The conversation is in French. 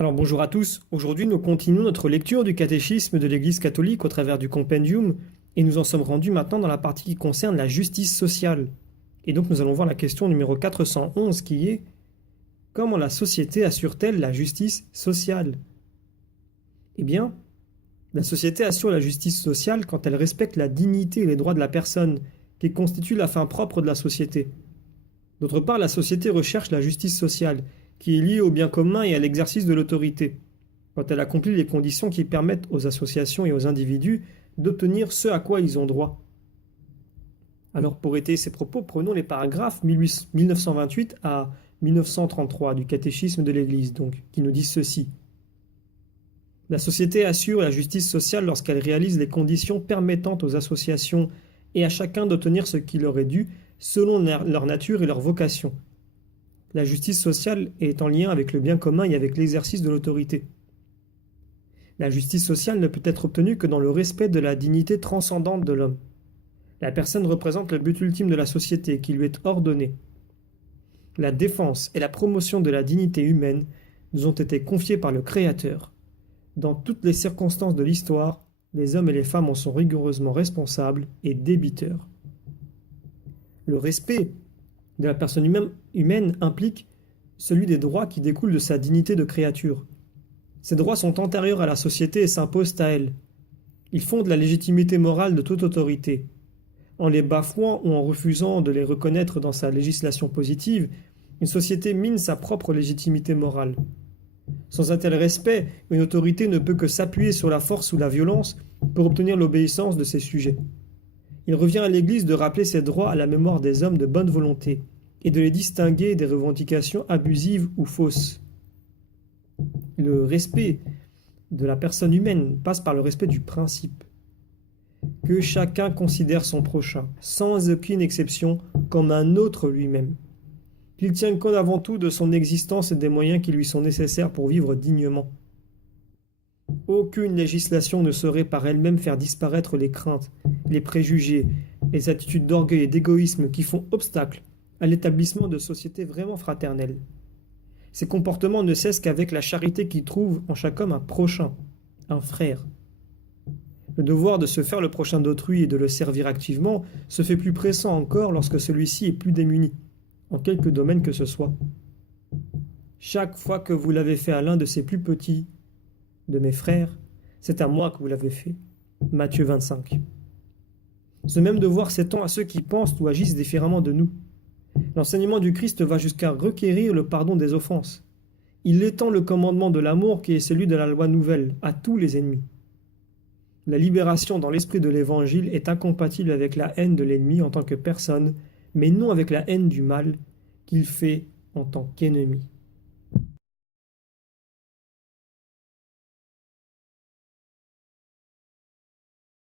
Alors bonjour à tous, aujourd'hui nous continuons notre lecture du catéchisme de l'Église catholique au travers du compendium et nous en sommes rendus maintenant dans la partie qui concerne la justice sociale. Et donc nous allons voir la question numéro 411 qui est: comment la société assure-t-elle la justice sociale? Eh bien, la société assure la justice sociale quand elle respecte la dignité et les droits de la personne, qui constituent la fin propre de la société. D'autre part, la société recherche la justice sociale, qui est liée au bien commun et à l'exercice de l'autorité, quand elle accomplit les conditions qui permettent aux associations et aux individus d'obtenir ce à quoi ils ont droit. Alors pour étayer ces propos, prenons les paragraphes 1928 à 1933 du catéchisme de l'Église, donc, qui nous disent ceci. La société assure la justice sociale lorsqu'elle réalise les conditions permettant aux associations et à chacun d'obtenir ce qui leur est dû selon leur nature et leur vocation. La justice sociale est en lien avec le bien commun et avec l'exercice de l'autorité. La justice sociale ne peut être obtenue que dans le respect de la dignité transcendante de l'homme. La personne représente le but ultime de la société qui lui est ordonné. La défense et la promotion de la dignité humaine nous ont été confiées par le Créateur. Dans toutes les circonstances de l'histoire, les hommes et les femmes en sont rigoureusement responsables et débiteurs. Le respect de la personne humaine implique celui des droits qui découlent de sa dignité de créature. Ces droits sont antérieurs à la société et s'imposent à elle. Ils fondent la légitimité morale de toute autorité. En les bafouant ou en refusant de les reconnaître dans sa législation positive, une société mine sa propre légitimité morale. Sans un tel respect, une autorité ne peut que s'appuyer sur la force ou la violence pour obtenir l'obéissance de ses sujets. Il revient à l'Église de rappeler ces droits à la mémoire des hommes de bonne volonté et de les distinguer des revendications abusives ou fausses. Le respect de la personne humaine passe par le respect du principe. Que chacun considère son prochain, sans aucune exception, comme un autre lui-même. Qu'il tienne compte avant tout de son existence et des moyens qui lui sont nécessaires pour vivre dignement. Aucune législation ne saurait par elle-même faire disparaître les craintes, les préjugés, les attitudes d'orgueil et d'égoïsme qui font obstacle à l'établissement de sociétés vraiment fraternelles. Ces comportements ne cessent qu'avec la charité qui trouve en chaque homme un prochain, un frère. Le devoir de se faire le prochain d'autrui et de le servir activement se fait plus pressant encore lorsque celui-ci est plus démuni, en quelque domaine que ce soit. Chaque fois que vous l'avez fait à l'un de ces plus petits, de mes frères, c'est à moi que vous l'avez fait. Matthieu 25. Ce même devoir s'étend à ceux qui pensent ou agissent différemment de nous. L'enseignement du Christ va jusqu'à requérir le pardon des offenses. Il étend le commandement de l'amour qui est celui de la loi nouvelle à tous les ennemis. La libération dans l'esprit de l'Évangile est incompatible avec la haine de l'ennemi en tant que personne, mais non avec la haine du mal qu'il fait en tant qu'ennemi.